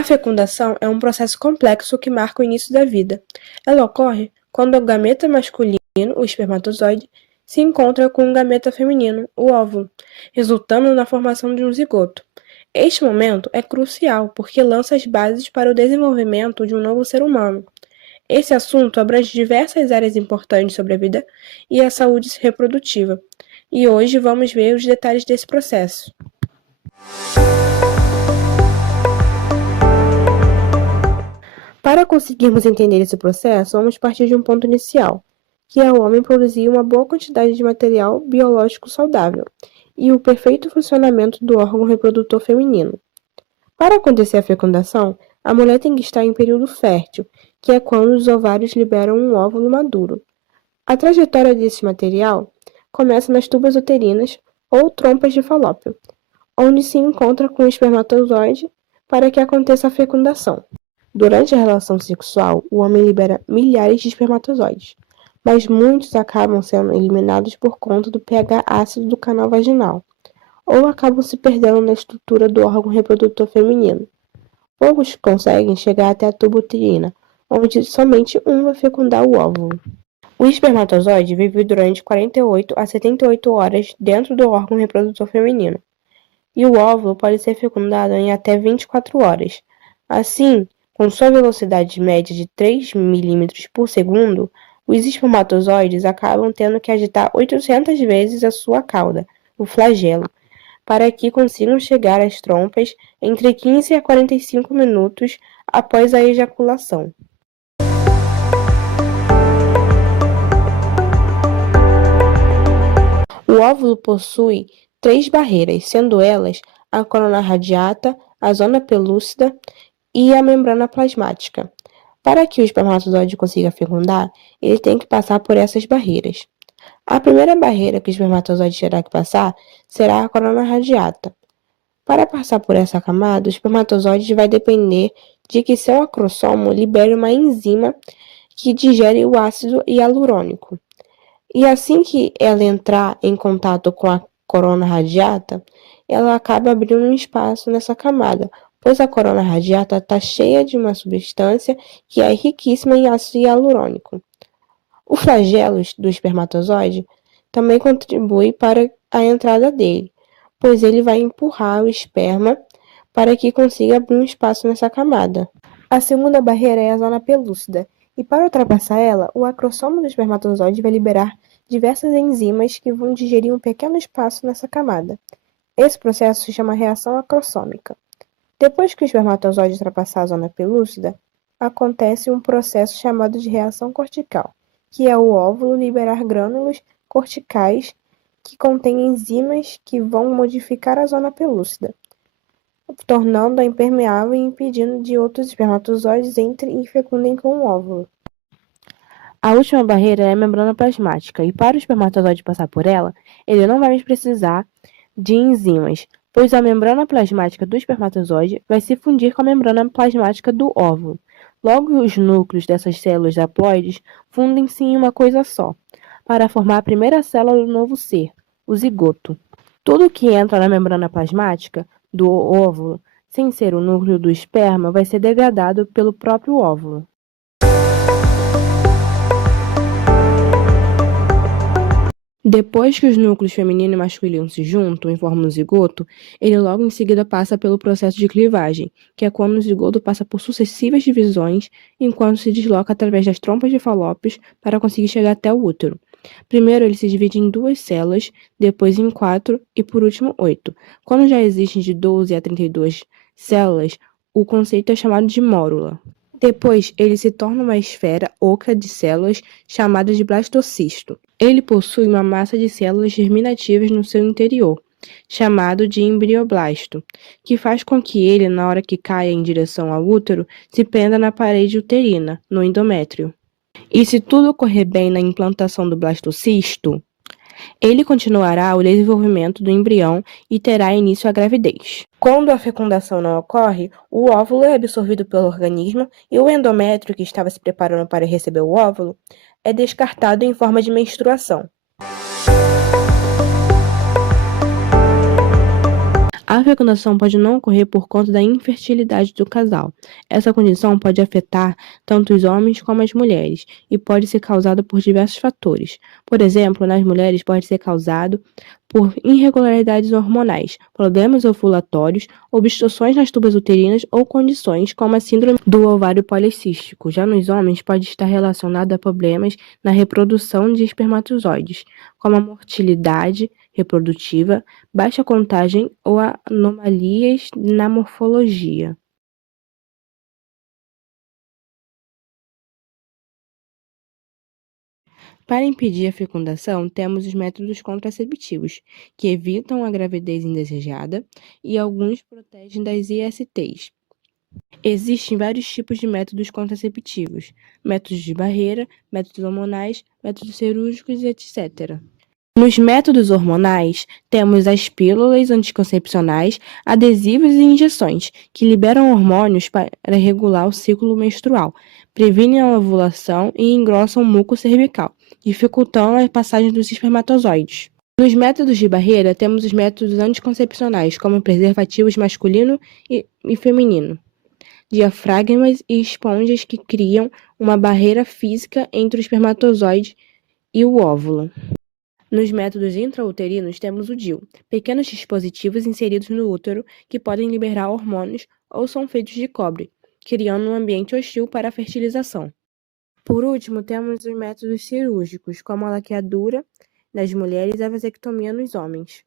A fecundação é um processo complexo que marca o início da vida. Ela ocorre quando o gameta masculino, o espermatozoide, se encontra com o gameta feminino, o óvulo, resultando na formação de um zigoto. Este momento é crucial porque lança as bases para o desenvolvimento de um novo ser humano. Esse assunto abrange diversas áreas importantes sobre a vida e a saúde reprodutiva. E hoje vamos ver os detalhes desse processo. Para conseguirmos entender esse processo, vamos partir de um ponto inicial, que é o homem produzir uma boa quantidade de material biológico saudável e o perfeito funcionamento do órgão reprodutor feminino. Para acontecer a fecundação, a mulher tem que estar em período fértil, que é quando os ovários liberam um óvulo maduro. A trajetória desse material começa nas tubas uterinas ou trompas de falópio, onde se encontra com o espermatozoide para que aconteça a fecundação. Durante a relação sexual, o homem libera milhares de espermatozoides, mas muitos acabam sendo eliminados por conta do pH ácido do canal vaginal, ou acabam se perdendo na estrutura do órgão reprodutor feminino. Poucos conseguem chegar até a tuba uterina, onde somente um vai fecundar o óvulo. O espermatozoide vive durante 48 a 78 horas dentro do órgão reprodutor feminino, e o óvulo pode ser fecundado em até 24 horas. Assim, com sua velocidade média de 3 milímetros por segundo, os espermatozoides acabam tendo que agitar 800 vezes a sua cauda, o flagelo, para que consigam chegar às trompas entre 15 a 45 minutos após a ejaculação. O óvulo possui 3 barreiras, sendo elas a corona radiata, a zona pelúcida e a membrana plasmática. Para que o espermatozoide consiga fecundar, ele tem que passar por essas barreiras. A primeira barreira que o espermatozoide terá que passar será a corona radiata. Para passar por essa camada, o espermatozoide vai depender de que seu acrossomo libere uma enzima que digere o ácido hialurônico. E assim que ela entrar em contato com a corona radiata, ela acaba abrindo um espaço nessa camada, pois a corona radiata está cheia de uma substância que é riquíssima em ácido hialurônico. O flagelo do espermatozoide também contribui para a entrada dele, pois ele vai empurrar o esperma para que consiga abrir um espaço nessa camada. A segunda barreira é a zona pelúcida, e para ultrapassar ela, o acrossomo do espermatozoide vai liberar diversas enzimas que vão digerir um pequeno espaço nessa camada. Esse processo se chama reação acrossômica. Depois que o espermatozoide ultrapassar a zona pelúcida, acontece um processo chamado de reação cortical, que é o óvulo liberar grânulos corticais que contêm enzimas que vão modificar a zona pelúcida, tornando-a impermeável e impedindo de outros espermatozoides entrem e fecundem com o óvulo. A última barreira é a membrana plasmática, e para o espermatozoide passar por ela, ele não vai mais precisar de enzimas, pois a membrana plasmática do espermatozoide vai se fundir com a membrana plasmática do óvulo. Logo, os núcleos dessas células haploides fundem-se em uma coisa só, para formar a primeira célula do novo ser, o zigoto. Tudo que entra na membrana plasmática do óvulo, sem ser o núcleo do esperma, vai ser degradado pelo próprio óvulo. Depois que os núcleos feminino e masculino se juntam e formam um zigoto, ele logo em seguida passa pelo processo de clivagem, que é quando o zigoto passa por sucessivas divisões, enquanto se desloca através das trompas de falópios para conseguir chegar até o útero. Primeiro ele se divide em 2 células, depois em 4 e por último 8. Quando já existem de 12 a 32 células, o conceito é chamado de mórula. Depois, ele se torna uma esfera oca de células chamada de blastocisto. Ele possui uma massa de células germinativas no seu interior, chamado de embrioblasto, que faz com que ele, na hora que caia em direção ao útero, se prenda na parede uterina, no endométrio. E se tudo correr bem na implantação do blastocisto, ele continuará o desenvolvimento do embrião e terá início a gravidez. Quando a fecundação não ocorre, o óvulo é absorvido pelo organismo e o endométrio, que estava se preparando para receber o óvulo, é descartado em forma de menstruação. A fecundação pode não ocorrer por conta da infertilidade do casal. Essa condição pode afetar tanto os homens como as mulheres e pode ser causada por diversos fatores. Por exemplo, nas mulheres pode ser causado por irregularidades hormonais, problemas ovulatórios, obstruções nas tubas uterinas ou condições como a síndrome do ovário policístico. Já nos homens pode estar relacionado a problemas na reprodução de espermatozoides, como a motilidade reprodutiva, baixa contagem ou anomalias na morfologia. Para impedir a fecundação, temos os métodos contraceptivos, que evitam a gravidez indesejada, e alguns protegem das ISTs. Existem vários tipos de métodos contraceptivos: métodos de barreira, métodos hormonais, métodos cirúrgicos, etc. Nos métodos hormonais, temos as pílulas anticoncepcionais, adesivos e injeções, que liberam hormônios para regular o ciclo menstrual, previnem a ovulação e engrossam o muco cervical, dificultando a passagem dos espermatozoides. Nos métodos de barreira, temos os métodos anticoncepcionais, como preservativos masculino e feminino, diafragmas e esponjas que criam uma barreira física entre o espermatozoide e o óvulo. Nos métodos intrauterinos temos o DIU, pequenos dispositivos inseridos no útero que podem liberar hormônios ou são feitos de cobre, criando um ambiente hostil para a fertilização. Por último, temos os métodos cirúrgicos, como a laqueadura nas mulheres e a vasectomia nos homens.